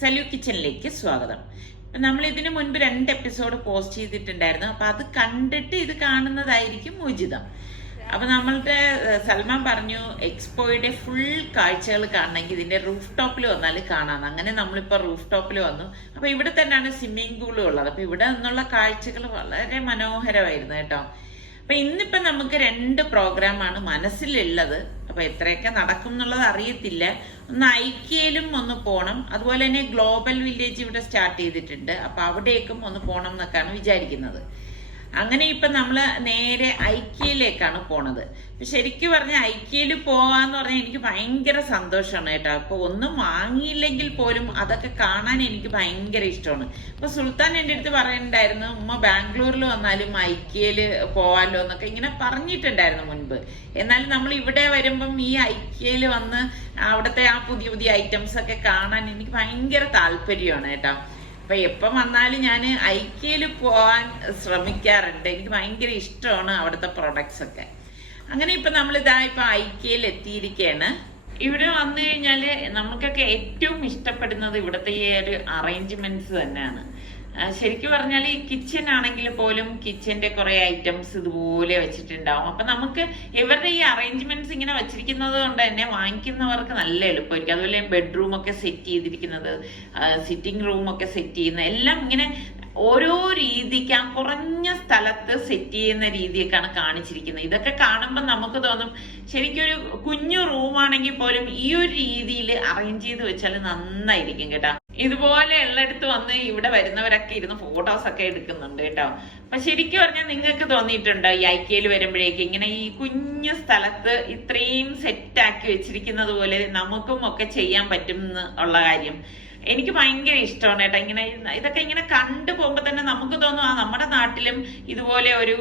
സലു കിച്ചണിലേക്ക് സ്വാഗതം. നമ്മൾ ഇതിനു മുൻപ് 2 എപ്പിസോഡ് പോസ്റ്റ് ചെയ്തിട്ടുണ്ടായിരുന്നു. അപ്പൊ അത് കണ്ടിട്ട് ഇത് കാണുന്നതായിരിക്കും ഉചിതം. അപ്പൊ നമ്മളുടെ സൽമാൻ പറഞ്ഞു എക്സ്പോയുടെ ഫുൾ കാഴ്ചകൾ കാണണമെങ്കിൽ ഇതിന്റെ റൂഫ് ടോപ്പിൽ വന്നാൽ കാണാം. അങ്ങനെ നമ്മളിപ്പോ റൂഫ് ടോപ്പിൽ വന്നു. അപ്പൊ ഇവിടെ തന്നെയാണ് സ്വിമ്മിംഗ് പൂളും ഉള്ളത്. അപ്പൊ ഇവിടെ നിന്നുള്ള കാഴ്ചകൾ വളരെ മനോഹരമായിരുന്നു കേട്ടോ. അപ്പൊ ഇന്നിപ്പോ നമുക്ക് 2 പ്രോഗ്രാമാണ് മനസ്സിലുള്ളത്. അപ്പൊ എത്രയൊക്കെ നടക്കും എന്നുള്ളത് അറിയത്തില്ല. ഒന്ന് ഐക്യയിലും ഒന്ന് പോണം, അതുപോലെ തന്നെ ഗ്ലോബൽ വില്ലേജ് ഇവിടെ സ്റ്റാർട്ട് ചെയ്തിട്ടുണ്ട്. അപ്പൊ അവിടേക്കും ഒന്ന് പോണം എന്നൊക്കെയാണ് വിചാരിക്കുന്നത്. അങ്ങനെ ഇപ്പൊ നമ്മള് നേരെ ഐക്യയിലേക്കാണ് പോണത്. ശരിക്കും പറഞ്ഞ ഐക്യയിൽ പോവാന്ന് പറഞ്ഞാൽ എനിക്ക് ഭയങ്കര സന്തോഷമാണ് കേട്ടോ. അപ്പൊ ഒന്നും വാങ്ങിയില്ലെങ്കിൽ പോലും അതൊക്കെ കാണാൻ എനിക്ക് ഭയങ്കര ഇഷ്ടമാണ്. ഇപ്പൊ സുൽത്താൻ എൻ്റെ അടുത്ത് പറയുന്നുണ്ടായിരുന്നു, ഉമ്മ ബാംഗ്ലൂരിൽ വന്നാലും ഐക്യയില് പോവാലോ എന്നൊക്കെ ഇങ്ങനെ പറഞ്ഞിട്ടുണ്ടായിരുന്നു മുൻപ്. എന്നാൽ നമ്മൾ ഇവിടെ വരുമ്പം ഈ ഐക്യയിൽ വന്ന് അവിടുത്തെ ആ പുതിയ പുതിയ ഐറ്റംസ് ഒക്കെ കാണാൻ എനിക്ക് ഭയങ്കര താല്പര്യമാണ് കേട്ടോ. അപ്പൊ എപ്പം വന്നാലും ഞാൻ ഐക്യയിൽ പോവാൻ ശ്രമിക്കാറുണ്ട്. എനിക്ക് ഭയങ്കര ഇഷ്ടമാണ് അവിടുത്തെ പ്രൊഡക്ട്സ് ഒക്കെ. അങ്ങനെ ഇപ്പൊ നമ്മളിതാ ഇപ്പൊ ഐക്യയിൽ എത്തിയിരിക്കുകയാണ്. ഇവിടെ വന്നു കഴിഞ്ഞാല് നമുക്കൊക്കെ ഏറ്റവും ഇഷ്ടപ്പെടുന്നത് ഇവിടുത്തെ ഈ ഒരു അറേഞ്ച്മെന്റ്സ് തന്നെയാണ്. ശരിക്കും പറഞ്ഞാൽ ഈ കിച്ചൺ ആണെങ്കിൽ പോലും കിച്ചന്റെ കുറെ ഐറ്റംസ് ഇതുപോലെ വെച്ചിട്ടുണ്ടാവും. അപ്പൊ നമുക്ക് ഇവരുടെ ഈ അറേഞ്ച്മെന്റ്സ് ഇങ്ങനെ വെച്ചിരിക്കുന്നത് കൊണ്ട് തന്നെ വാങ്ങിക്കുന്നവർക്ക് നല്ല എളുപ്പമായിരിക്കും. അതുപോലെ ബെഡ്റൂം ഒക്കെ സെറ്റ് ചെയ്തിരിക്കുന്നത്, സിറ്റിംഗ് റൂം ഒക്കെ സെറ്റ് ചെയ്യുന്നത് എല്ലാം ഇങ്ങനെ ഓരോ രീതിക്ക് ആ കുറഞ്ഞ സ്ഥലത്ത് സെറ്റ് ചെയ്യുന്ന രീതിയൊക്കെയാണ് കാണിച്ചിരിക്കുന്നത്. ഇതൊക്കെ കാണുമ്പോൾ നമുക്ക് തോന്നും ശരിക്കും ഒരു കുഞ്ഞു റൂമാണെങ്കിൽ പോലും ഈ ഒരു രീതിയിൽ അറേഞ്ച് ചെയ്ത് വെച്ചാൽ നന്നായിരിക്കും കേട്ടോ. ഇതുപോലെ ഉള്ളിടത്ത് വന്ന് ഇവിടെ വരുന്നവരൊക്കെ ഇരുന്ന് ഫോട്ടോസ് ഒക്കെ എടുക്കുന്നുണ്ട് കേട്ടോ. അപ്പൊ ശരിക്കും പറഞ്ഞാൽ നിങ്ങൾക്ക് തോന്നിയിട്ടുണ്ടോ ഈ ഐക്യയിൽ വരുമ്പോഴേക്ക് ഇങ്ങനെ ഈ കുഞ്ഞു സ്ഥലത്ത് ഇത്രയും സെറ്റാക്കി വെച്ചിരിക്കുന്നത് പോലെ നമുക്കും ഒക്കെ ചെയ്യാൻ പറ്റും ഉള്ള കാര്യം എനിക്ക് ഭയങ്കര ഇഷ്ടമാണ് കേട്ടോ. ഇങ്ങനെ ഇതൊക്കെ ഇങ്ങനെ കണ്ടു പോകുമ്പോ തന്നെ നമുക്ക് തോന്നും ആ നമ്മുടെ നാട്ടിലും ഇതുപോലെ ഒരു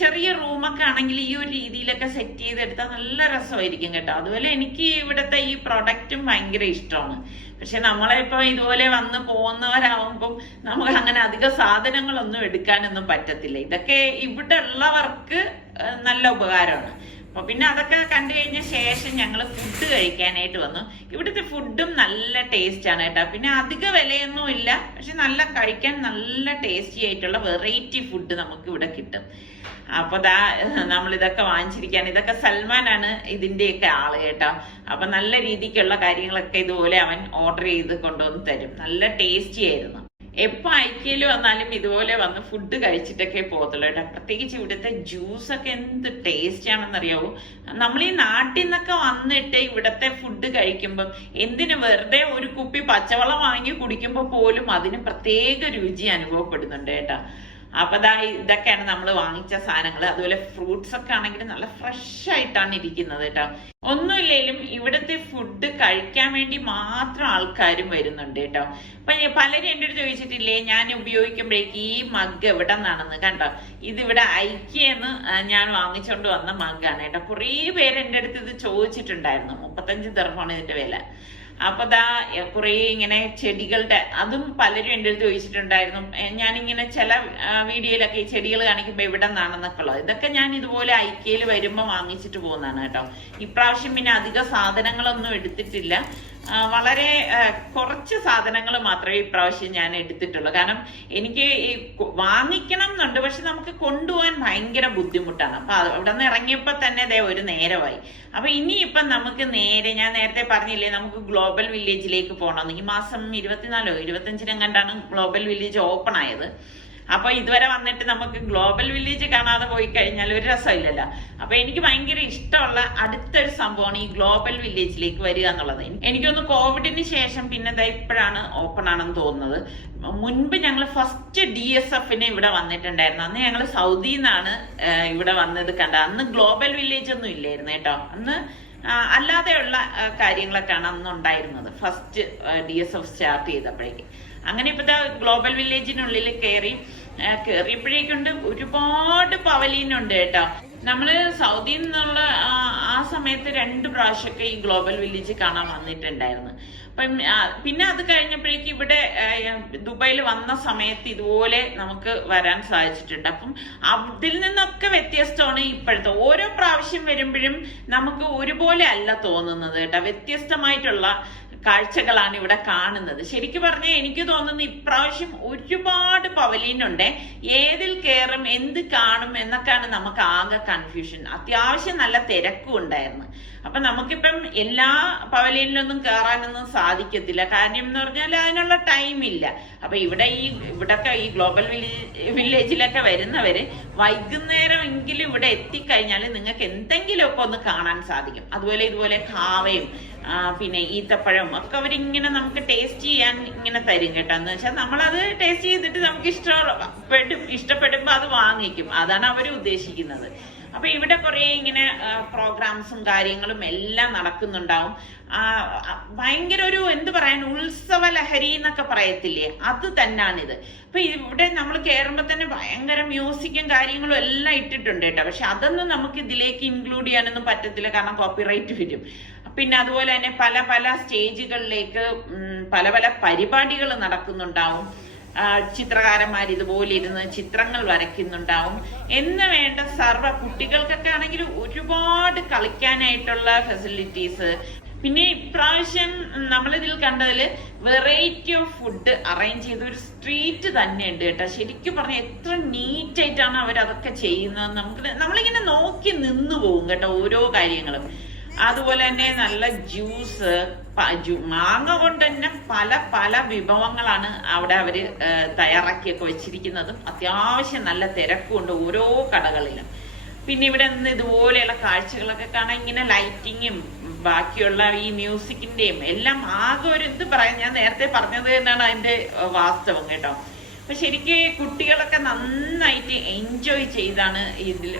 ചെറിയ റൂമൊക്കെ ആണെങ്കിൽ ഈ ഒരു രീതിയിലൊക്കെ സെറ്റ് ചെയ്തെടുത്താൽ നല്ല രസമായിരിക്കും കേട്ടോ. അതുപോലെ എനിക്ക് ഇവിടുത്തെ ഈ പ്രൊഡക്റ്റും ഭയങ്കര ഇഷ്ടമാണ്. പക്ഷെ നമ്മളിപ്പോ ഇതുപോലെ വന്ന് പോകുന്നവരാവുമ്പം നമുക്ക് അങ്ങനെ അധിക സാധനങ്ങളൊന്നും എടുക്കാനൊന്നും പറ്റത്തില്ല. ഇതൊക്കെ ഇവിടെ ഉള്ളവർക്ക് നല്ല ഉപകാരമാണ്. അപ്പൊ പിന്നെ അതൊക്കെ കണ്ടു കഴിഞ്ഞ ശേഷം ഞങ്ങൾ ഫുഡ് കഴിക്കാനായിട്ട് വന്നു. ഇവിടുത്തെ ഫുഡും നല്ല ടേസ്റ്റ് ആണ് കേട്ടോ. പിന്നെ അധിക വിലയൊന്നും ഇല്ല, പക്ഷെ നല്ല കഴിക്കാൻ നല്ല ടേസ്റ്റി ആയിട്ടുള്ള വെറൈറ്റി ഫുഡ് നമുക്ക് ഇവിടെ കിട്ടും. അപ്പൊ നമ്മൾ ഇതൊക്കെ വാങ്ങിച്ചിരിക്കാൻ, ഇതൊക്കെ സൽമാനാണ് ഇതിന്റെയൊക്കെ ആള് കേട്ടോ. അപ്പൊ നല്ല രീതിക്കുള്ള കാര്യങ്ങളൊക്കെ ഇതുപോലെ അവൻ ഓർഡർ ചെയ്ത് കൊണ്ടുവന്ന് തരും. നല്ല ടേസ്റ്റി ആയിരുന്നു. എപ്പോ ഐക്യയിൽ വന്നാലും ഇതുപോലെ വന്ന് ഫുഡ് കഴിച്ചിട്ടൊക്കെ പോകത്തുള്ളൂ കേട്ടോ. പ്രത്യേകിച്ച് ഇവിടുത്തെ ജ്യൂസൊക്കെ എന്ത് ടേസ്റ്റ് ആണെന്നറിയാവൂ. നമ്മൾ ഈ നാട്ടിൽ നിന്നൊക്കെ വന്നിട്ട് ഇവിടുത്തെ ഫുഡ് കഴിക്കുമ്പം എന്തിനു വെറുതെ ഒരു കുപ്പി പച്ചവെള്ളം വാങ്ങി കുടിക്കുമ്പോൾ പോലും അതിന് പ്രത്യേക രുചി അനുഭവപ്പെടുന്നുണ്ട് കേട്ടോ. അപ്പൊ ഇതൊക്കെയാണ് നമ്മൾ വാങ്ങിച്ച സാധനങ്ങൾ. അതുപോലെ ഫ്രൂട്ട്സ് ഒക്കെ ആണെങ്കിൽ നല്ല ഫ്രഷ് ആയിട്ടാണ് ഇരിക്കുന്നത് കേട്ടോ. ഒന്നുമില്ലേലും ഇവിടുത്തെ ഫുഡ് കഴിക്കാൻ വേണ്ടി മാത്രം ആൾക്കാരും വരുന്നുണ്ട് കേട്ടോ. അപ്പൊ പലരും എൻ്റെ അടുത്ത് ചോദിച്ചിട്ടില്ലേ ഞാൻ ഉപയോഗിക്കുമ്പോഴേക്ക് ഈ മഗ് എവിടെ നിന്നാണെന്ന് കണ്ടോ. ഇതിവിടെ ഐക്യെന്ന് ഞാൻ വാങ്ങിച്ചോണ്ട് വന്ന മഗ്ഗാണ് കേട്ടോ. കുറേ പേര് എൻ്റെ അടുത്ത് ഇത് ചോദിച്ചിട്ടുണ്ടായിരുന്നു. 35 ദിർഹമാണ് ഇതിന്റെ വില. അപ്പൊ കുറെ ഇങ്ങനെ ചെടികളുടെ അതും പലരും എൻ്റെ അടുത്ത് ചോദിച്ചിട്ടുണ്ടായിരുന്നു. ഞാനിങ്ങനെ ചില വീഡിയോയിലൊക്കെ ഈ ചെടികൾ കാണിക്കുമ്പോ ഇവിടെ നിന്നാണെന്നൊക്കെ ഉള്ളത്. ഇതൊക്കെ ഞാൻ ഇതുപോലെ ഐക്യയിൽ വരുമ്പോ വാങ്ങിച്ചിട്ട് പോകുന്നതാണ് കേട്ടോ. ഇപ്രാവശ്യം പിന്നെ അധിക സാധനങ്ങളൊന്നും എടുത്തിട്ടില്ല. വളരെ കുറച്ച് സാധനങ്ങൾ മാത്രമേ ഇപ്രാവശ്യം ഞാൻ എടുത്തിട്ടുള്ളൂ. കാരണം എനിക്ക് ഈ വാങ്ങിക്കണം എന്നുണ്ട്, പക്ഷെ നമുക്ക് കൊണ്ടുപോകാൻ ഭയങ്കര ബുദ്ധിമുട്ടാണ്. അപ്പൊ അവിടെ നിന്ന് ഇറങ്ങിയപ്പോ തന്നെ ഒരു നേരമായി. അപ്പൊ ഇനിയിപ്പം നമുക്ക് നേരെ ഞാൻ നേരത്തെ പറഞ്ഞില്ലേ നമുക്ക് ഗ്ലോബൽ വില്ലേജിലേക്ക് പോകണം. ഈ മാസം 24 25 കണ്ടാണ് ഗ്ലോബൽ വില്ലേജ് ഓപ്പൺ ആയത്. അപ്പൊ ഇതുവരെ വന്നിട്ട് നമുക്ക് ഗ്ലോബൽ വില്ലേജ് കാണാതെ പോയി കഴിഞ്ഞാൽ ഒരു രസമില്ലല്ലോ. അപ്പൊ എനിക്ക് ഭയങ്കര ഇഷ്ടമുള്ള അടുത്തൊരു സംഭവമാണ് ഈ ഗ്ലോബൽ വില്ലേജിലേക്ക് വരിക എന്നുള്ളത്. എനിക്കൊന്ന് കോവിഡിന് ശേഷം പിന്നെ ഇപ്പോഴാണ് ഓപ്പൺ ആണെന്ന് തോന്നുന്നത്. മുൻപ് ഞങ്ങൾ ഫസ്റ്റ് DSFന് ഇവിടെ വന്നിട്ടുണ്ടായിരുന്നു. അന്ന് ഞങ്ങൾ സൗദിയിൽ നിന്നാണ് ഇവിടെ വന്നത് കണ്ടത്. അന്ന് ഗ്ലോബൽ വില്ലേജ് ഒന്നും ഇല്ലായിരുന്നു കേട്ടോ. അന്ന് അല്ലാതെയുള്ള കാര്യങ്ങളൊക്കെയാണ് അന്ന് ഉണ്ടായിരുന്നത് ഫസ്റ്റ് DSF സ്റ്റാർട്ട് ചെയ്തപ്പോഴേക്ക്. അങ്ങനെ ഇപ്പത്തെ ഗ്ലോബൽ വില്ലേജിനുള്ളിൽ കയറിയപ്പോഴേക്കുണ്ട് ഒരുപാട് പവലീനുണ്ട് കേട്ടോ. നമ്മള് സൗദിയിൽ നിന്നുള്ള ആ സമയത്ത് 2 പ്രാവശ്യമൊക്കെ ഈ ഗ്ലോബൽ വില്ലേജ് കാണാൻ വന്നിട്ടുണ്ടായിരുന്നു. അപ്പം പിന്നെ അത് കഴിഞ്ഞപ്പോഴേക്ക് ഇവിടെ ദുബായിൽ വന്ന സമയത്ത് ഇതുപോലെ നമുക്ക് വരാൻ സാധിച്ചിട്ടുണ്ട്. അപ്പം അതിൽ നിന്നൊക്കെ വ്യത്യസ്തമാണ് ഇപ്പോഴത്തെ. ഓരോ പ്രാവശ്യം വരുമ്പോഴും നമുക്ക് ഒരുപോലെ അല്ല തോന്നുന്നത് കേട്ടോ. വ്യത്യസ്തമായിട്ടുള്ള കാഴ്ചകളാണ് ഇവിടെ കാണുന്നത്. ശരിക്കും പറഞ്ഞാൽ എനിക്ക് തോന്നുന്നു ഇപ്രാവശ്യം ഒരുപാട് പവലിയനുണ്ട്. ഏതിൽ കയറും, എന്ത് കാണും എന്നൊക്കെയാണ് നമുക്ക് ആകെ കൺഫ്യൂഷൻ. അത്യാവശ്യം നല്ല തിരക്കും ഉണ്ടായിരുന്നു. അപ്പൊ നമുക്കിപ്പം എല്ലാ പവലിയനിലൊന്നും കയറാനൊന്നും സാധിക്കത്തില്ല. കാര്യം എന്ന് പറഞ്ഞാൽ അതിനുള്ള ടൈം ഇല്ല. അപ്പൊ ഇവിടൊക്കെ ഈ ഗ്ലോബൽ വില്ലേജിലൊക്കെ വരുന്നവര് വൈകുന്നേരം എങ്കിലും ഇവിടെ എത്തിക്കഴിഞ്ഞാൽ നിങ്ങൾക്ക് എന്തെങ്കിലുമൊക്കെ ഒന്ന് കാണാൻ സാധിക്കും. അതുപോലെ ഇതുപോലെ കാവയും പിന്നെ ഈത്തപ്പഴവും ഒക്കെ അവരിങ്ങനെ നമുക്ക് ടേസ്റ്റ് ചെയ്യാൻ ഇങ്ങനെ തരും കേട്ടോ. എന്ന് വെച്ചാൽ നമ്മളത് ടേസ്റ്റ് ചെയ്തിട്ട് നമുക്ക് ഇഷ്ടപ്പെടുമ്പോ അത് വാങ്ങിക്കും. അതാണ് അവർ ഉദ്ദേശിക്കുന്നത്. അപ്പൊ ഇവിടെ കുറെ ഇങ്ങനെ പ്രോഗ്രാംസും കാര്യങ്ങളും എല്ലാം നടക്കുന്നുണ്ടാവും. ഭയങ്കര ഒരു എന്ത് പറയാൻ, ഉത്സവ ലഹരി എന്നൊക്കെ പറയത്തില്ലേ, അത് തന്നെയാണിത്. അപ്പൊ ഇവിടെ നമ്മൾ കയറുമ്പോ തന്നെ ഭയങ്കര മ്യൂസിക്കും കാര്യങ്ങളും എല്ലാം ഇട്ടിട്ടുണ്ട് കേട്ടോ. പക്ഷെ അതൊന്നും നമുക്ക് ഇതിലേക്ക് ഇൻക്ലൂഡ് ചെയ്യാനൊന്നും പറ്റത്തില്ല, കാരണം കോപ്പിറൈറ്റ് വരും. പിന്നെ അതുപോലെ തന്നെ പല പല സ്റ്റേജുകളിലേക്ക് പല പല പരിപാടികൾ നടക്കുന്നുണ്ടാവും. ചിത്രകാരന്മാർ ഇതുപോലെ ഇരുന്ന് ചിത്രങ്ങൾ വരയ്ക്കുന്നുണ്ടാവും. എന്ന് വേണ്ട സർവ്വ കുട്ടികൾക്കൊക്കെ ആണെങ്കിൽ ഒരുപാട് കളിക്കാനായിട്ടുള്ള ഫെസിലിറ്റീസ്. പിന്നെ ഇപ്രാവശ്യം നമ്മളിതിൽ കണ്ടതിൽ വെറൈറ്റി ഓഫ് ഫുഡ് അറേഞ്ച് ചെയ്ത ഒരു സ്ട്രീറ്റ് തന്നെ ഉണ്ട് കേട്ടോ. ശരിക്കും പറഞ്ഞാൽ എത്ര നീറ്റായിട്ടാണ് അവരതൊക്കെ ചെയ്യുന്നത്. നമ്മളിങ്ങനെ നോക്കി നിന്ന് പോകും കേട്ടോ ഓരോ കാര്യങ്ങളും. അതുപോലെ തന്നെ നല്ല ജ്യൂസ്, മാങ്ങ കൊണ്ട് തന്നെ പല പല വിഭവങ്ങളാണ് അവിടെ അവര് തയ്യാറാക്കിയൊക്കെ വെച്ചിരിക്കുന്നതും. അത്യാവശ്യം നല്ല തിരക്കുണ്ട് ഓരോ കടകളിലും. പിന്നെ ഇവിടെ നിന്ന് ഇതുപോലെയുള്ള കാഴ്ചകളൊക്കെ കാണാൻ ഇങ്ങനെ ലൈറ്റിങ്ങും ബാക്കിയുള്ള ഈ മ്യൂസിക്കിന്റെയും എല്ലാം ആകെ ഒരു എന്ത് പറയാം, ഞാൻ നേരത്തെ പറഞ്ഞത് തന്നെയാണ് അതിന്റെ വാസ്തവം കേട്ടോ. അപ്പൊ ശരിക്കും കുട്ടികളൊക്കെ നന്നായിട്ട് എൻജോയ് ചെയ്താണ്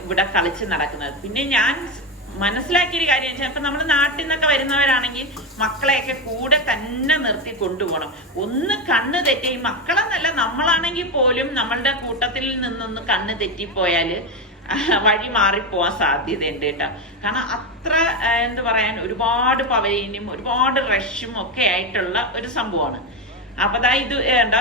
ഇവിടെ കളിച്ച് നടക്കുന്നത്. പിന്നെ ഞാൻ മനസ്സിലാക്കിയൊരു കാര്യം വെച്ചാൽ ഇപ്പൊ നമ്മുടെ നാട്ടിൽ നിന്നൊക്കെ വരുന്നവരാണെങ്കിൽ മക്കളെയൊക്കെ കൂടെ തന്നെ നിർത്തി കൊണ്ടുപോകണം. ഒന്ന് കണ്ണ് തെറ്റി, ഈ മക്കളെന്നല്ല നമ്മളാണെങ്കിൽ പോലും നമ്മളുടെ കൂട്ടത്തിൽ നിന്നൊന്ന് കണ്ണ് തെറ്റിപ്പോയാല് വഴി മാറിപ്പോവാൻ സാധ്യതയുണ്ട് കേട്ടോ. കാരണം അത്ര എന്ത് പറയാൻ, ഒരുപാട് പവലിയനും ഒരുപാട് റഷും ഒക്കെ ആയിട്ടുള്ള ഒരു സംഭവമാണ്. അപ്പൊ ഇത് ഏണ്ടോ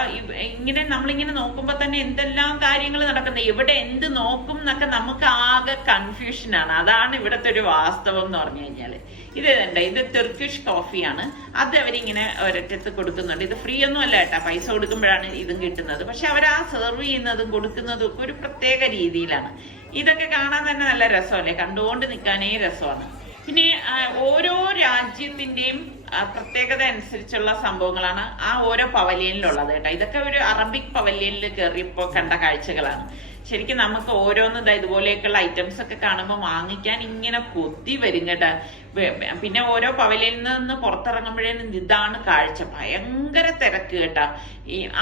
ഇങ്ങനെ നമ്മളിങ്ങനെ നോക്കുമ്പോ തന്നെ എന്തെല്ലാം കാര്യങ്ങൾ നടക്കുന്നത്, എവിടെ എന്ത് നോക്കും എന്നൊക്കെ നമുക്ക് ആകെ കൺഫ്യൂഷനാണ്. അതാണ് ഇവിടുത്തെ ഒരു വാസ്തവം എന്ന് പറഞ്ഞു കഴിഞ്ഞാല്. ഇത് തുർക്കിഷ് കോഫിയാണ്. അത് അവരിങ്ങനെ ഒരറ്റത്ത് കൊടുക്കുന്നുണ്ട്. ഇത് ഫ്രീ ഒന്നും അല്ല കേട്ടോ, പൈസ കൊടുക്കുമ്പോഴാണ് ഇതും കിട്ടുന്നത്. പക്ഷെ അവർ ആ സെർവ് ചെയ്യുന്നതും കൊടുക്കുന്നതും ഒക്കെ ഒരു പ്രത്യേക രീതിയിലാണ്. ഇതൊക്കെ കാണാൻ തന്നെ നല്ല രസമല്ലേ, കണ്ടുകൊണ്ട് നിൽക്കാനേ രസമാണ്. പിന്നെ ഓരോ രാജ്യത്തിന്റെയും പ്രത്യേകത അനുസരിച്ചുള്ള സംഭവങ്ങളാണ് ആ ഓരോ പവലിയനിലുള്ളത് കേട്ടോ. ഇതൊക്കെ ഒരു അറബിക് പവലിയനിൽ കയറിയപ്പോ കണ്ട കാഴ്ചകളാണ്. ശരിക്കും നമുക്ക് ഓരോന്ന് ഇതുപോലെയൊക്കെയുള്ള ഐറ്റംസ് ഒക്കെ കാണുമ്പോൾ വാങ്ങിക്കാൻ ഇങ്ങനെ കൊതി വരും കേട്ടോ. പിന്നെ ഓരോ പവലിയനിൽ നിന്ന് പുറത്തിറങ്ങുമ്പോഴേനും ഇതാണ് കാഴ്ച, ഭയങ്കര തിരക്ക് കേട്ടാ.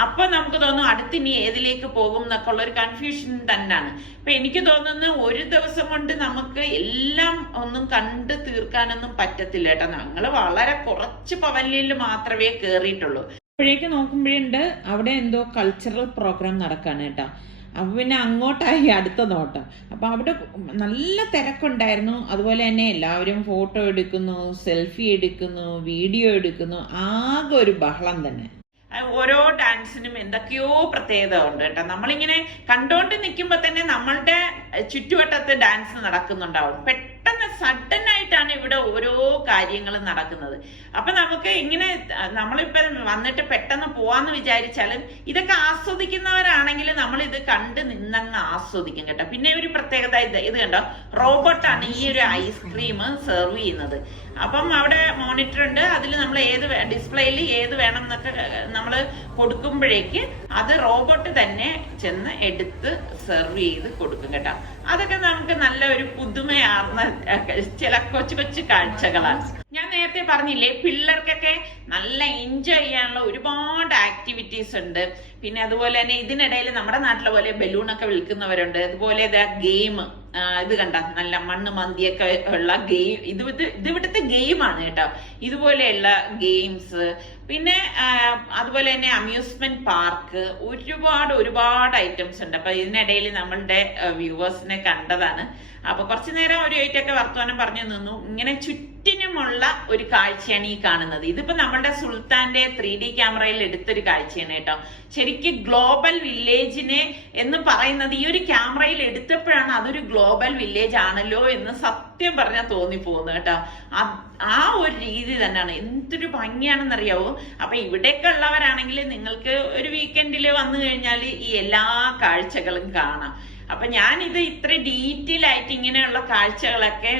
അപ്പൊ നമുക്ക് തോന്നും അടുത്തിനി ഏതിലേക്ക് പോകും എന്നൊക്കെ ഉള്ള ഒരു കൺഫ്യൂഷൻ തന്നെയാണ്. അപ്പൊ എനിക്ക് തോന്നുന്നു ഒരു ദിവസം കൊണ്ട് നമുക്ക് എല്ലാം ഒന്നും കണ്ട് തീർക്കാനൊന്നും പറ്റത്തില്ല കേട്ടോ. ഞങ്ങള് വളരെ കുറച്ച് പവലിയനിൽ മാത്രമേ കേറിയിട്ടുള്ളൂ. അപ്പോഴേക്ക് നോക്കുമ്പോഴുണ്ട് അവിടെ എന്തോ കൾച്ചറൽ പ്രോഗ്രാം നടക്കാണ് കേട്ടോ. അപ്പൊ പിന്നെ അങ്ങോട്ടായി അടുത്ത നോട്ടം. അപ്പൊ അവിടെ നല്ല തിരക്കുണ്ടായിരുന്നു. അതുപോലെ തന്നെ എല്ലാവരും ഫോട്ടോ എടുക്കുന്നു, സെൽഫി എടുക്കുന്നു, വീഡിയോ എടുക്കുന്നു, ആകെ ഒരു ബഹളം തന്നെ. ഓരോ ഡാൻസിനും എന്തൊക്കെയോ പ്രത്യേകത ഉണ്ട് കേട്ടോ. നമ്മളിങ്ങനെ കണ്ടോണ്ട് നിൽക്കുമ്പോ തന്നെ നമ്മളുടെ ചുറ്റുവട്ടത്ത് ഡാൻസ് നടക്കുന്നുണ്ടാവും. പെട്ടെന്ന് സഡൻ ആയിട്ടാണ് ഇവിടെ ഓരോ കാര്യങ്ങളും നടക്കുന്നത്. അപ്പൊ നമുക്ക് ഇങ്ങനെ നമ്മളിപ്പോ വന്നിട്ട് പെട്ടെന്ന് പോവാന്ന് വിചാരിച്ചാലും ഇതൊക്കെ ആസ്വദിക്കുന്നവരാണെങ്കിൽ നമ്മൾ ഇത് കണ്ട് നിന്നങ്ങ് ആസ്വദിക്കും കേട്ടോ. പിന്നെ ഒരു പ്രത്യേകത ഇത് കണ്ടോ, റോബോട്ടാണ് ഈ ഒരു ഐസ്ക്രീം സെർവ് ചെയ്യുന്നത്. അപ്പം അവിടെ മോണിറ്റർ ഉണ്ട്, അതിൽ നമ്മൾ ഡിസ്പ്ലേയിൽ ഏത് വേണം എന്നൊക്കെ നമ്മൾ കൊടുക്കുമ്പോഴേക്ക് അത് റോബോട്ട് തന്നെ ചെന്ന് എടുത്ത് സെർവ് ചെയ്ത് കൊടുക്കും കേട്ടോ. അതൊക്കെ നമുക്ക് നല്ല ഒരു പുതുമയാർന്ന ചില കൊച്ചു കൊച്ചു കാഴ്ചകളാണ്. ഞാൻ നേരത്തെ പറഞ്ഞില്ലേ, പിള്ളേർക്കൊക്കെ നല്ല എൻജോയ് ചെയ്യാനുള്ള ഒരുപാട് ആക്ടിവിറ്റീസ് ഉണ്ട്. പിന്നെ അതുപോലെ തന്നെ ഇതിനിടയിൽ നമ്മുടെ നാട്ടിലെ പോലെ ബലൂണൊക്കെ വിൽക്കുന്നവരുണ്ട്. അതുപോലെ ഗെയിം, ഇത് കണ്ട നല്ല മണ്ണ് മന്തിയൊക്കെ ഉള്ള ഗെയിം, ഇത് ഇവിടുത്തെ ഗെയിമാണ് കേട്ടോ. ഇതുപോലെയുള്ള ഗെയിംസ്, പിന്നെ അതുപോലെ തന്നെ അമ്യൂസ്മെന്റ് പാർക്ക്, ഒരുപാട് ഐറ്റംസ് ഉണ്ട്. അപ്പൊ ഇതിനിടയിൽ നമ്മളുടെ വ്യൂവേഴ്സിനെ കണ്ടതാണ്. അപ്പൊ കുറച്ചു നേരം ഒരു ആയിട്ടൊക്കെ വർത്തമാനം പറഞ്ഞു നിന്നു. ഇങ്ങനെ ചുറ്റി ചുറ്റിനുമുള്ള ഒരു കാഴ്ചയാണ് ഈ കാണുന്നത്. ഇതിപ്പോ നമ്മുടെ സുൽത്താന്റെ 3D ക്യാമറയിൽ എടുത്തൊരു കാഴ്ചയാണ് കേട്ടോ. ശരിക്കും ഗ്ലോബൽ വില്ലേജിനെ എന്ന് പറയുന്നത് ഈ ഒരു ക്യാമറയിൽ എടുത്തപ്പോഴാണ് അതൊരു ഗ്ലോബൽ വില്ലേജ് ആണല്ലോ എന്ന് സത്യം പറഞ്ഞാൽ തോന്നിപ്പോകുന്നു കേട്ടോ. ആ ഒരു രീതി തന്നെയാണ്. എന്തൊരു ഭംഗിയാണെന്നറിയാവോ. അപ്പൊ ഇവിടെയൊക്കെ ഉള്ളവരാണെങ്കിൽ നിങ്ങൾക്ക് ഒരു വീക്കെൻഡിൽ വന്നു കഴിഞ്ഞാൽ ഈ എല്ലാ കാഴ്ചകളും കാണാം. അപ്പൊ ഞാനിത് ഇത്ര ഡീറ്റെയിൽ ആയിട്ട് ഇങ്ങനെയുള്ള കാഴ്ചകളൊക്കെ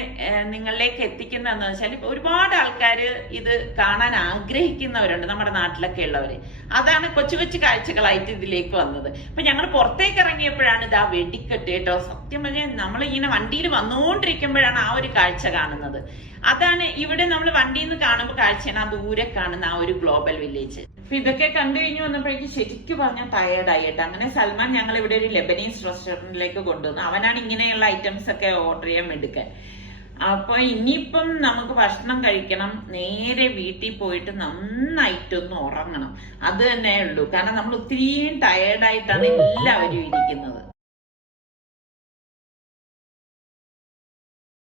നിങ്ങളിലേക്ക് എത്തിക്കുന്നതെന്ന് വെച്ചാൽ ഒരുപാട് ആൾക്കാർ ഇത് കാണാൻ ആഗ്രഹിക്കുന്നവരുണ്ട് നമ്മുടെ നാട്ടിലൊക്കെ ഉള്ളവര്. അതാണ് കൊച്ചു കൊച്ചു കാഴ്ചകളായിട്ട് ഇതിലേക്ക് വന്നത്. അപ്പൊ ഞങ്ങൾ പുറത്തേക്ക് ഇറങ്ങിയപ്പോഴാണ് ഇത് ആ വെടിക്കെട്ട് കേട്ടോ. സത്യം പറഞ്ഞാൽ നമ്മൾ ഇങ്ങനെ വണ്ടിയിൽ വന്നുകൊണ്ടിരിക്കുമ്പോഴാണ് ആ ഒരു കാഴ്ച കാണുന്നത്. അതാണ് ഇവിടെ നമ്മൾ വണ്ടിയിൽ നിന്ന് കാണുമ്പോൾ കാഴ്ചയാണ് ആ ദൂരെ കാണുന്ന ആ ഒരു ഗ്ലോബൽ വില്ലേജ്. അപ്പൊ ഇതൊക്കെ കണ്ടു കഴിഞ്ഞു വന്നപ്പോഴേക്ക് ശരിക്കും പറഞ്ഞാൽ ടയേർഡായിട്ട് അങ്ങനെ സൽമാൻ ഞങ്ങൾ ഇവിടെ ഒരു ലെബനീസ് റെസ്റ്റോറന്റിലേക്ക് കൊണ്ടുവന്നു. അവനാണ് ഇങ്ങനെയുള്ള ഐറ്റംസ് ഒക്കെ ഓർഡർ ചെയ്യാൻ എടുക്കാൻ. അപ്പൊ ഇനിയിപ്പം നമുക്ക് ഭക്ഷണം കഴിക്കണം, നേരെ വീട്ടിൽ പോയിട്ട് നന്നായിട്ടൊന്ന് ഉറങ്ങണം. അത് തന്നെ ഉള്ളൂ. കാരണം നമ്മൾ ഒത്തിരിയും ടയേർഡായിട്ടാണ് എല്ലാവരും ഇരിക്കുന്നത്.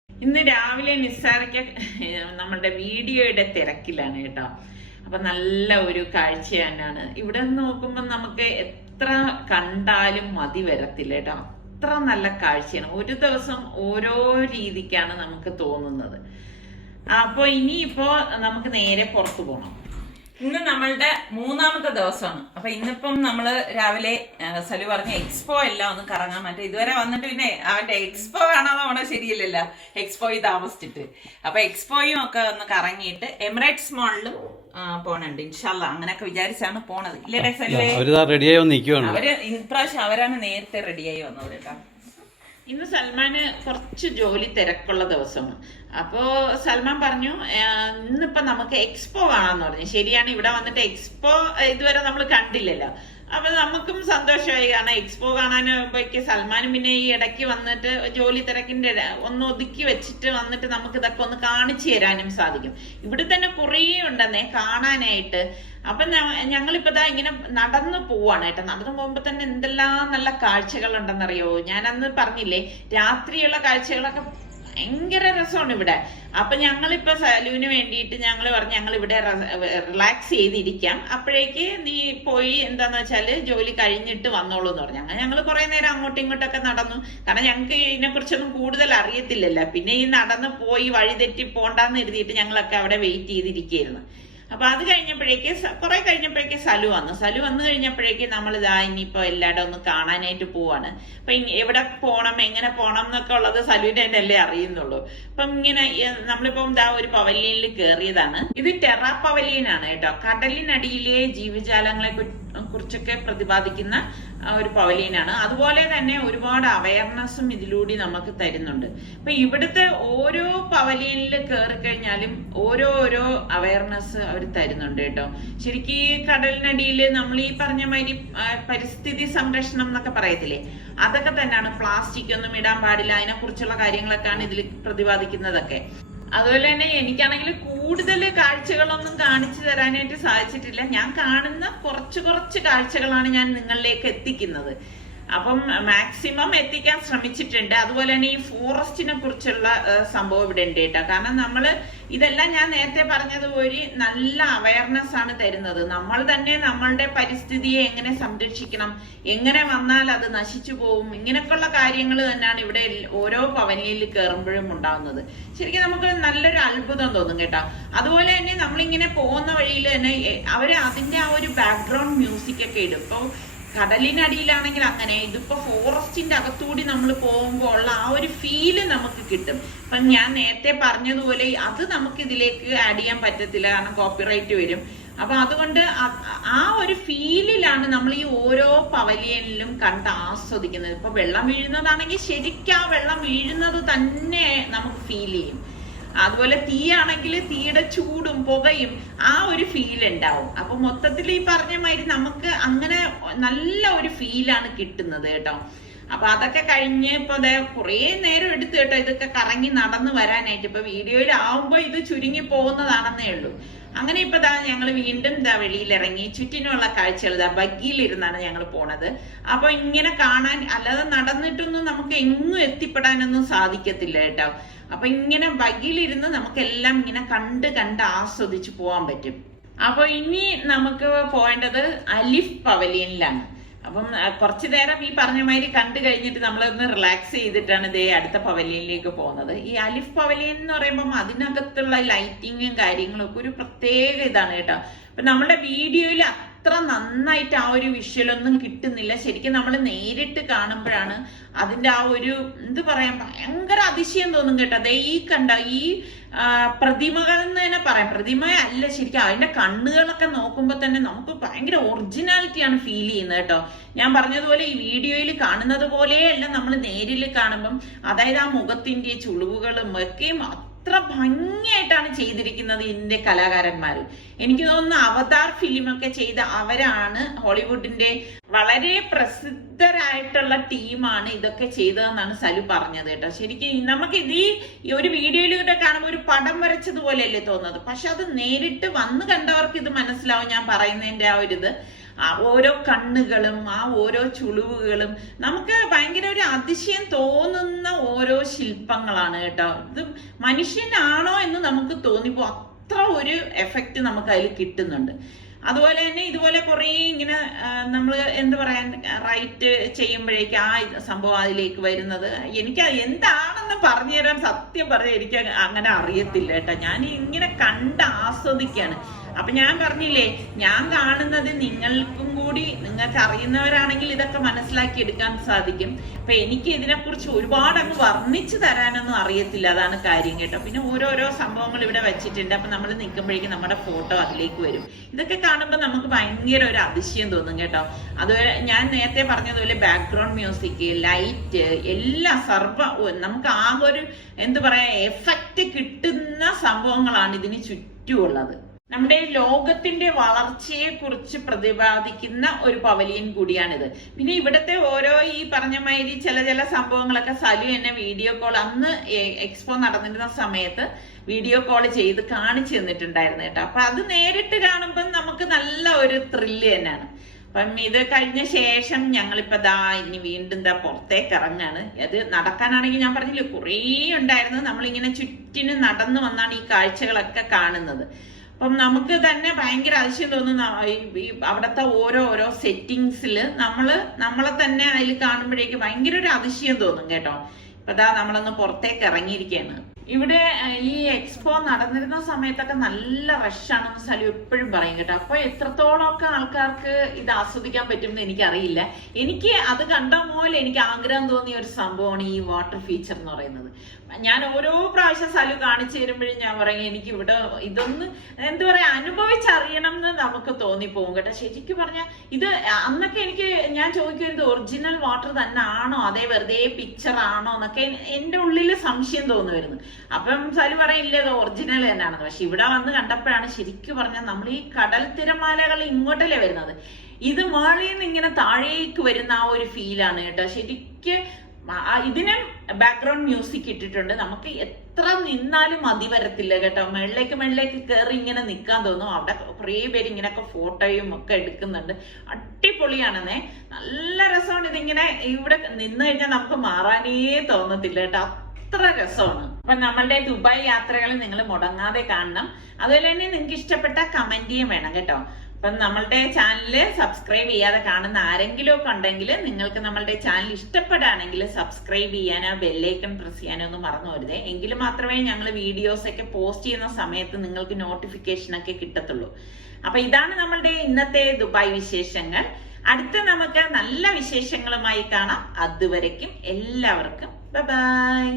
ഇന്ന് രാവിലെ നിസ്സാരയ്ക്ക് നമ്മുടെ വീഡിയോയുടെ തിരക്കിലാണ് കേട്ടോ. അപ്പൊ നല്ല ഒരു കാഴ്ച തന്നെയാണ്. ഇവിടെ നിന്ന് നോക്കുമ്പോൾ നമുക്ക് എത്ര കണ്ടാലും മതി വരത്തില്ല കേട്ടോ. അത്ര നല്ല കാഴ്ചയാണ്. ഒരു ദിവസം ഓരോ രീതിക്കാണ് നമുക്ക് തോന്നുന്നത്. അപ്പൊ ഇനിയിപ്പോ നമുക്ക് നേരെ പുറത്തു പോകണം. ഇന്ന് നമ്മളുടെ 3ാമത്തെ ദിവസമാണ്. അപ്പൊ ഇന്നിപ്പം നമ്മള് രാവിലെ സലു പറഞ്ഞ എക്സ്പോ എല്ലാം ഒന്ന് കറങ്ങാൻ പറ്റും. ഇതുവരെ വന്നിട്ട് പിന്നെ അവന്റെ എക്സ്പോ കാണാതെ പോണ ശരിയല്ലല്ലോ, എക്സ്പോയിൽ താമസിച്ചിട്ട്. അപ്പൊ എക്സ്പോയും ഒക്കെ ഒന്ന് കറങ്ങിയിട്ട് എമിറേറ്റ്സ് മോളിലും പോണുണ്ട് ഇൻഷാല്ല. അങ്ങനെയൊക്കെ വിചാരിച്ചാണ് പോണത്. ഇല്ലേ സലുവേ? അവര് ഇപ്രാവശ്യം അവരാണ് നേരത്തെ റെഡിയായി വന്നത് കേട്ടോ. ഇന്ന് സൽമാന് കുറച്ച് ജോലി തിരക്കുള്ള ദിവസമാണ്. അപ്പോ സൽമാൻ പറഞ്ഞു ഇന്നിപ്പോ നമുക്ക് എക്സ്പോ കാണാന്ന് പറഞ്ഞു. ശരിയാണ്, ഇവിടെ വന്നിട്ട് എക്സ്പോ ഇതുവരെ നമ്മൾ കണ്ടില്ലല്ലോ. അപ്പൊ നമുക്കും സന്തോഷമായി. കാരണം എക്സ്പോ കാണാനാകുമ്പോഴേക്ക് സൽമാനും പിന്നെ ഈ ഇടയ്ക്ക് വന്നിട്ട് ജോലി തിരക്കിന്റെ ഒന്ന് ഒതുക്കി വെച്ചിട്ട് വന്നിട്ട് നമുക്ക് ഇതൊക്കെ ഒന്ന് കാണിച്ചു തരാനും സാധിക്കും. ഇവിടെ തന്നെ കുറേ ഉണ്ടെന്നേ കാണാനായിട്ട്. അപ്പൊ ഞങ്ങളിപ്പോ ഇങ്ങനെ നടന്നു പോവാണ് കേട്ടോ. നടന്നു പോകുമ്പോ തന്നെ എന്തെല്ലാം നല്ല കാഴ്ചകൾ ഉണ്ടെന്നറിയോ. ഞാൻ അന്ന് പറഞ്ഞില്ലേ, രാത്രിയുള്ള കാഴ്ചകളൊക്കെ ഭയങ്കര രസമാണ് ഇവിടെ. അപ്പൊ ഞങ്ങളിപ്പോ സലുവിന് വേണ്ടിയിട്ട് ഞങ്ങൾ പറഞ്ഞു ഞങ്ങൾ ഇവിടെ റിലാക്സ് ചെയ്തിരിക്കാം, അപ്പോഴേക്ക് നീ പോയി എന്താന്ന് വെച്ചാല് ജോലി കഴിഞ്ഞിട്ട് വന്നോളൂ എന്ന് പറഞ്ഞു. അങ്ങനെ ഞങ്ങൾ കുറെ നേരം അങ്ങോട്ടും ഇങ്ങോട്ടൊക്കെ നടന്നു. കാരണം ഞങ്ങൾക്ക് ഇതിനെ കുറിച്ചൊന്നും കൂടുതൽ അറിയത്തില്ലല്ലോ. പിന്നെ ഈ നടന്ന് പോയി വഴിതെറ്റി പോണ്ടാന്ന് എഴുതിയിട്ട് ഞങ്ങളൊക്കെ അവിടെ വെയിറ്റ് ചെയ്തിരിക്കുകയായിരുന്നു. അപ്പൊ അത് കഴിഞ്ഞപ്പോഴേക്ക് കുറെ കഴിഞ്ഞപ്പോഴേക്ക് സലു വന്നു കഴിഞ്ഞപ്പോഴേക്ക് നമ്മൾ ഇനിയിപ്പോ എല്ലായിടും ഒന്ന് കാണാനായിട്ട് പോവാണ്. അപ്പൊ എവിടെ പോണം എങ്ങനെ പോണം എന്നൊക്കെ ഉള്ളത് സലുവിന്റെ തന്നെ അല്ലേ അറിയുന്നുള്ളൂ. അപ്പം ഇങ്ങനെ നമ്മളിപ്പം ഒരു പവലിയനിൽ കയറിയതാണ്. ഇത് ടെറ പവലിയനാണ് കേട്ടോ. കടലിനടിയിലെ ജീവജാലങ്ങളെ കുറിച്ചൊക്കെ പ്രതിപാദിക്കുന്ന ഒരു പവലിയനാണ്. അതുപോലെ തന്നെ ഒരുപാട് അവയർനെസ്സും ഇതിലൂടെ നമുക്ക് തരുന്നുണ്ട്. അപ്പൊ ഇവിടുത്തെ ഓരോ പവലിയനിൽ കയറി കഴിഞ്ഞാലും ഓരോ അവയർനെസ് അവർ തരുന്നുണ്ട് കേട്ടോ. ശരിക്കും ഈ കടലിനടിയിൽ നമ്മൾ ഈ പറഞ്ഞ മാതിരി പരിസ്ഥിതി സംരക്ഷണം എന്നൊക്കെ പറയത്തില്ലേ, അതൊക്കെ തന്നെയാണ്. പ്ലാസ്റ്റിക് ഒന്നും ഇടാൻ പാടില്ല, അതിനെ കുറിച്ചുള്ള കാര്യങ്ങളൊക്കെയാണ് ഇതിൽ പ്രതിപാദിക്കുന്നതൊക്കെ. അതുപോലെ തന്നെ എനിക്കാണെങ്കിൽ കൂടുതൽ കാഴ്ചകളൊന്നും കാണിച്ചു തരാനായിട്ട് സാധിച്ചിട്ടില്ല. ഞാൻ കാണുന്ന കുറച്ച് കാഴ്ചകളാണ് ഞാൻ നിങ്ങളിലേക്ക് എത്തിക്കുന്നത്. അപ്പം മാക്സിമം എത്തിക്കാൻ ശ്രമിച്ചിട്ടുണ്ട്. അതുപോലെ തന്നെ ഈ ഫോറസ്റ്റിനെ കുറിച്ചുള്ള സംഭവം ഇവിടെ ഉണ്ട് കേട്ടോ. കാരണം നമ്മള് ഇതെല്ലാം ഞാൻ നേരത്തെ പറഞ്ഞതുപോലെ നല്ല അവയർനെസ് ആണ് തരുന്നത്. നമ്മൾ തന്നെ നമ്മളുടെ പരിസ്ഥിതിയെ എങ്ങനെ സംരക്ഷിക്കണം, എങ്ങനെ വന്നാൽ അത് നശിച്ചു പോകും, ഇങ്ങനെയൊക്കെയുള്ള കാര്യങ്ങൾ തന്നെയാണ് ഇവിടെ ഓരോ പവനിയിൽ കയറുമ്പോഴും ഉണ്ടാകുന്നത്. ശരിക്കും നമുക്ക് നല്ലൊരു അത്ഭുതം തോന്നും കേട്ടോ. അതുപോലെ തന്നെ നമ്മളിങ്ങനെ പോകുന്ന വഴിയിൽ തന്നെ അവര് അതിന്റെ ആ ഒരു ബാക്ക്ഗ്രൗണ്ട് മ്യൂസിക് ഒക്കെ ഇടും. ഇപ്പൊ കടലിനടിയിലാണെങ്കിൽ അങ്ങനെ, ഇതിപ്പോ ഫോറസ്റ്റിന്റെ അകത്തൂടി നമ്മൾ പോകുമ്പോൾ ഉള്ള ആ ഒരു ഫീല് നമുക്ക് കിട്ടും. അപ്പൊ ഞാൻ നേരത്തെ പറഞ്ഞതുപോലെ അത് നമുക്ക് ഇതിലേക്ക് ആഡ് ചെയ്യാൻ പറ്റത്തില്ല, കാരണം കോപ്പിറൈറ്റ് വരും. അപ്പൊ അതുകൊണ്ട് ആ ഒരു ഫീലിലാണ് നമ്മൾ ഈ ഓരോ പവലിയനിലും കണ്ട് ആസ്വദിക്കുന്നത്. ഇപ്പൊ വെള്ളം വീഴുന്നതാണെങ്കിൽ ശരിക്കും ആ വെള്ളം വീഴുന്നത് തന്നെ നമുക്ക് ഫീൽ ചെയ്യും. അതുപോലെ തീയാണെങ്കിൽ തീയുടെ ചൂടും പുകയും ആ ഒരു ഫീൽ ഉണ്ടാവും. അപ്പൊ മൊത്തത്തിൽ ഈ പറഞ്ഞ മാതിരി നമുക്ക് അങ്ങനെ നല്ല ഒരു ഫീലാണ് കിട്ടുന്നത് കേട്ടോ. അപ്പൊ അതൊക്കെ കഴിഞ്ഞ് ഇപ്പൊ കുറെ നേരം എടുത്തു കേട്ടോ ഇതൊക്കെ കറങ്ങി നടന്നു വരാനായിട്ട്. ഇപ്പൊ വീഡിയോയിൽ ആവുമ്പോ ഇത് ചുരുങ്ങി പോകുന്നതാണെന്നേ ഉള്ളൂ. അങ്ങനെ ഇപ്പൊ ഞങ്ങൾ വീണ്ടും വെളിയിലിറങ്ങി ചുറ്റിനുള്ള കാഴ്ചകൾ ബഗ്ഗിയിലിരുന്നാണ് ഞങ്ങൾ പോണത്. അപ്പൊ ഇങ്ങനെ കാണാൻ, അല്ലാതെ നടന്നിട്ടൊന്നും നമുക്ക് എങ്ങും എത്തിപ്പെടാനൊന്നും സാധിക്കത്തില്ല കേട്ടോ. അപ്പൊ ഇങ്ങനെ ബഗ്ഗിയിലിരുന്ന് നമുക്കെല്ലാം ഇങ്ങനെ കണ്ട് ആസ്വദിച്ച് പോകാൻ പറ്റും. അപ്പൊ ഇനി നമുക്ക് പോകേണ്ടത് അലിഫ് പവലിയനിലാണ്. അപ്പം കുറച്ചു നേരം ഈ പറഞ്ഞ മാതിരി കണ്ടു കഴിഞ്ഞിട്ട് നമ്മളൊന്ന് റിലാക്സ് ചെയ്തിട്ടാണ് ഇതേ അടുത്ത പവലിയനിലേക്ക് പോകുന്നത്. ഈ അലിഫ് പവലിയൻ എന്ന് പറയുമ്പം അതിനകത്തുള്ള ലൈറ്റിങ്ങും കാര്യങ്ങളും ഒക്കെ ഒരു പ്രത്യേക ഇതാണ് കേട്ടോ. അപ്പൊ നമ്മുടെ വീഡിയോയിൽ അത്ര നന്നായിട്ട് ആ ഒരു വിഷ്വലൊന്നും കിട്ടുന്നില്ല. ശരിക്കും നമ്മൾ നേരിട്ട് കാണുമ്പോഴാണ് അതിന്റെ ആ ഒരു എന്ത് പറയാൻ ഭയങ്കര അതിശയം തോന്നും കേട്ടോ. അതേ ഈ കണ്ട ഈ പ്രതിമകൾ എന്ന് തന്നെ പറയാം, പ്രതിമയല്ല ശരിക്കും, അതിന്റെ കണ്ണുകളൊക്കെ നോക്കുമ്പോൾ തന്നെ നമുക്ക് ഭയങ്കര ഒറിജിനാലിറ്റിയാണ് ഫീൽ ചെയ്യുന്നത് കേട്ടോ. ഞാൻ പറഞ്ഞതുപോലെ ഈ വീഡിയോയിൽ കാണുന്നത് പോലെയല്ല നമ്മൾ നേരിൽ കാണുമ്പം, അതായത് ആ മുഖത്തിന്റെ ചുളിവുകളും ഒക്കെയും അത്ര ഭംഗിയായിട്ടാണ് ചെയ്തിരിക്കുന്നത് ഇതിന്റെ കലാകാരന്മാർ. എനിക്ക് തോന്നുന്നു അവതാർ ഫിലിമൊക്കെ ചെയ്ത അവരാണ്, ഹോളിവുഡിന്റെ വളരെ പ്രസിദ്ധരായിട്ടുള്ള ടീമാണ് ഇതൊക്കെ ചെയ്തതെന്നാണ് സലു പറഞ്ഞത് കേട്ടോ. ശരിക്കും നമുക്ക് ഈ ഒരു വീഡിയോയിലൂടെ കാണുമ്പോൾ ഒരു പടം വരച്ചതുപോലെയല്ലേ തോന്നുന്നത്, പക്ഷെ അത് നേരിട്ട് വന്ന് കണ്ടവർക്ക് ഇത് മനസ്സിലാവും ഞാൻ പറയുന്നതിന്റെ ആ ഒരു ഇത്. ആ ഓരോ കണ്ണുകളും ആ ഓരോ ചുളിവുകളും നമുക്ക് ഭയങ്കര ഒരു അതിശയം തോന്നുന്ന ഓരോ ശില്പങ്ങളാണ് കേട്ടോ. ഇത് മനുഷ്യനാണോ എന്ന് നമുക്ക് തോന്നിപ്പോ, അത്ര ഒരു എഫക്റ്റ് നമുക്ക് അതിൽ കിട്ടുന്നുണ്ട്. അതുപോലെ തന്നെ ഇതുപോലെ കുറേ ഇങ്ങനെ നമ്മൾ എന്ത് പറയാൻ റൈറ്റ് ചെയ്യുമ്പോഴേക്ക് ആ സംഭവം അതിലേക്ക് വരുന്നത് എനിക്ക് എന്താണെന്ന് പറഞ്ഞു തരാൻ സത്യം പറഞ്ഞാൽ എനിക്ക് അങ്ങനെ അറിയത്തില്ല കേട്ടോ. ഞാൻ ഇങ്ങനെ കണ്ട് ആസ്വദിക്കാണ്. അപ്പൊ ഞാൻ പറഞ്ഞില്ലേ, ഞാൻ കാണുന്നത് നിങ്ങൾക്കും കൂടി, നിങ്ങൾക്ക് അറിയുന്നവരാണെങ്കിൽ ഇതൊക്കെ മനസ്സിലാക്കി എടുക്കാൻ സാധിക്കും. അപ്പൊ എനിക്ക് ഇതിനെക്കുറിച്ച് ഒരുപാട് അങ്ങ് വർണ്ണിച്ചു തരാനൊന്നും അറിയത്തില്ല, അതാണ് കാര്യം കേട്ടോ. പിന്നെ ഓരോരോ സംഭവങ്ങൾ ഇവിടെ വെച്ചിട്ടുണ്ട്. അപ്പൊ നമ്മൾ നിൽക്കുമ്പോഴേക്കും നമ്മുടെ ഫോട്ടോ അതിലേക്ക് വരും. ഇതൊക്കെ കാണുമ്പോൾ നമുക്ക് ഭയങ്കര ഒരു അതിശയം തോന്നും കേട്ടോ. അതുപോലെ ഞാൻ നേരത്തെ പറഞ്ഞതുപോലെ ബാക്ക്ഗ്രൗണ്ട് മ്യൂസിക്, ലൈറ്റ് എല്ലാം നമുക്ക് ആകെ ഒരു എന്ത് പറയാ എഫക്റ്റ് കിട്ടുന്ന സംഭവങ്ങളാണ് ഇതിന് ചുറ്റുമുള്ളത്. നമ്മുടെ ലോകത്തിന്റെ വളർച്ചയെ കുറിച്ച് പ്രതിപാദിക്കുന്ന ഒരു പവലിയൻ കൂടിയാണിത്. പിന്നെ ഇവിടുത്തെ ഓരോ ഈ പറഞ്ഞ മാതിരി ചില സംഭവങ്ങളൊക്കെ സലു എന്നെ വീഡിയോ കോൾ, അന്ന് എക്സ്പോ നടന്നിരുന്ന സമയത്ത് വീഡിയോ കോൾ ചെയ്ത് കാണിച്ചു തന്നിട്ടുണ്ടായിരുന്നു കേട്ടോ. അപ്പൊ അത് നേരിട്ട് കാണുമ്പോൾ നമുക്ക് നല്ല ഒരു ത്രില്ല് തന്നെയാണ്. അപ്പം ഇത് കഴിഞ്ഞ ശേഷം ഞങ്ങളിപ്പോ ഇനി വീണ്ടും പുറത്തേക്ക് ഇറങ്ങാണ്. അത് നടക്കാനാണെങ്കിൽ ഞാൻ പറഞ്ഞില്ലേ കുറേ ഉണ്ടായിരുന്നു. നമ്മളിങ്ങനെ ചുറ്റിന് നടന്നു വന്നാണ് ഈ കാഴ്ചകളൊക്കെ കാണുന്നത്. അപ്പം നമുക്ക് തന്നെ ഭയങ്കര അതിശയം തോന്നുന്ന അവിടുത്തെ ഓരോ സെറ്റിങ്സിൽ നമ്മളെ തന്നെ അതിൽ കാണുമ്പോഴേക്ക് ഭയങ്കര ഒരു അതിശയം തോന്നും കേട്ടോ. ഇപ്പൊ നമ്മളൊന്ന് പുറത്തേക്ക് ഇറങ്ങിയിരിക്കുകയാണ്. ഇവിടെ ഈ എക്സ്പോ നടന്നിരുന്ന സമയത്തൊക്കെ നല്ല റഷാണെന്ന് സലു എപ്പോഴും പറയും കേട്ടോ. അപ്പൊ എത്രത്തോളമൊക്കെ ആൾക്കാർക്ക് ഇത് ആസ്വദിക്കാൻ പറ്റുമെന്ന് എനിക്കറിയില്ല. എനിക്ക് അത് കണ്ട പോലെ എനിക്ക് ആഗ്രഹം തോന്നിയ ഒരു സംഭവമാണ് ഈ വാട്ടർ ഫീച്ചർ എന്ന് പറയുന്നത്. ഞാൻ ഓരോ പ്രാവശ്യം സലു കാണിച്ചു തരുമ്പോഴും ഞാൻ പറയും എനിക്ക് ഇവിടെ ഇതൊന്ന് എന്താ പറയാ അനുഭവിച്ചറിയണം എന്ന് നമുക്ക് തോന്നിപ്പോകും കേട്ടോ. ശരിക്കും പറഞ്ഞാൽ ഇത് അന്നൊക്കെ ഞാൻ ചോദിക്കുന്നത് ഒറിജിനൽ വാട്ടർ തന്നെ ആണോ അതേ വെറുതെ പിക്ചർ ആണോ എന്നൊക്കെ എന്റെ ഉള്ളിൽ സംശയം തോന്നുമായിരുന്നു. അപ്പം സലു പറയില്ല ഇത് ഒറിജിനൽ തന്നെയാണെന്ന്. പക്ഷെ ഇവിടെ വന്ന് കണ്ടപ്പോഴാണ് ശരിക്കും പറഞ്ഞാൽ നമ്മൾ ഈ കടൽ തിരമാലകൾ ഇങ്ങോട്ടല്ലേ വരുന്നത്, ഇത് മുകളിൽ നിന്ന് ഇങ്ങനെ താഴേക്ക് വരുന്ന ആ ഒരു ഫീലാണ് കേട്ടോ. ശരിക്ക് ഇതിന് ബാക്ക്ഗ്രൗണ്ട് മ്യൂസിക് ഇട്ടിട്ടുണ്ട്. നമുക്ക് എത്ര നിന്നാലും മതി വരത്തില്ല കേട്ടോ. മെള്ളിലേക്ക് കയറി ഇങ്ങനെ നിൽക്കാൻ തോന്നും. അവിടെ കുറേ പേര് ഇങ്ങനെയൊക്കെ ഫോട്ടോയും ഒക്കെ എടുക്കുന്നുണ്ട്. അടിപൊളിയാണെന്നേ, നല്ല രസമാണ്. ഇതിങ്ങനെ ഇവിടെ നിന്ന് കഴിഞ്ഞാൽ നമുക്ക് മാറാനേ തോന്നത്തില്ല കേട്ടോ, അത്ര രസമാണ്. അപ്പൊ നമ്മളുടെ ദുബായ് യാത്രകൾ നിങ്ങൾ മുടങ്ങാതെ കാണണം. അതുപോലെ തന്നെ നിങ്ങൾക്ക് ഇഷ്ടപ്പെട്ട കമന്റ് ചെയ്യാൻ വേണം കേട്ടോ. അപ്പം നമ്മളുടെ ചാനല് സബ്സ്ക്രൈബ് ചെയ്യാതെ കാണുന്ന ആരെങ്കിലും ഒക്കെ ഉണ്ടെങ്കിൽ നിങ്ങൾക്ക് നമ്മളുടെ ചാനൽ ഇഷ്ടപ്പെടുകയാണെങ്കിൽ സബ്സ്ക്രൈബ് ചെയ്യാനോ ബെല്ലൈക്കൺ പ്രസ് ചെയ്യാനോ ഒന്നും മറന്നു വരുതേ. എങ്കിൽ മാത്രമേ ഞങ്ങൾ വീഡിയോസ് ഒക്കെ പോസ്റ്റ് ചെയ്യുന്ന സമയത്ത് നിങ്ങൾക്ക് നോട്ടിഫിക്കേഷൻ ഒക്കെ കിട്ടത്തുള്ളൂ. അപ്പൊ ഇതാണ് നമ്മളുടെ ഇന്നത്തെ ദുബായ് വിശേഷങ്ങൾ. അടുത്ത നമുക്ക് നല്ല വിശേഷങ്ങളുമായി കാണാം. അതുവരയ്ക്കും എല്ലാവർക്കും ബൈ.